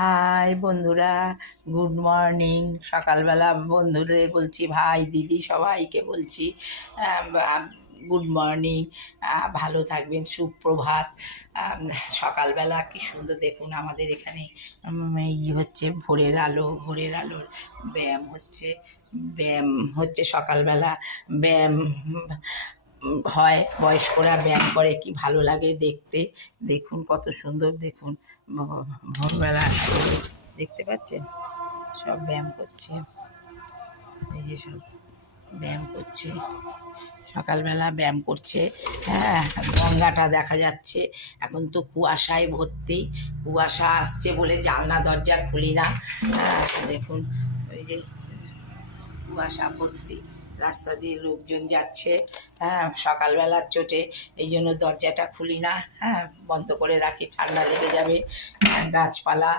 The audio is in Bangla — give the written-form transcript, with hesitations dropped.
হাই বন্ধুরা, গুড মর্নিং। সকালবেলা বন্ধুদের বলছি, ভাই দিদি সবাইকে বলছি গুড মর্নিং। ভালো থাকবেন, সুপ্রভাত। সকালবেলা কি সুন্দর দেখুন আমাদের এখানে হচ্ছে ভোরের আলোর ব্যায়াম হচ্ছে সকালবেলা ব্যায়াম হয়। বয়স্করা ব্যায়াম করে, কি ভালো লাগে দেখতে। দেখুন কত সুন্দর, দেখুন ভোরবেলা দেখতে পাচ্ছেন সব ব্যায়াম করছে। এই যে সব ব্যায়াম করছে, সকালবেলা ব্যায়াম করছে। হ্যাঁ, গঙ্গাটা দেখা যাচ্ছে। এখন তো কুয়াশায় ভর্তি, কুয়াশা আসছে বলে জানলা দরজা খুলি না। দেখুন ওই যে কুয়াশা ভর্তি, রাস্তা দিয়ে লোকজন যাচ্ছে। হ্যাঁ, সকালবেলার চোটে এই জন্য দরজাটা খুলি না। হ্যাঁ, বন্ধ করে রাখি, ঠান্ডা লেগে যাবে। গাছপালা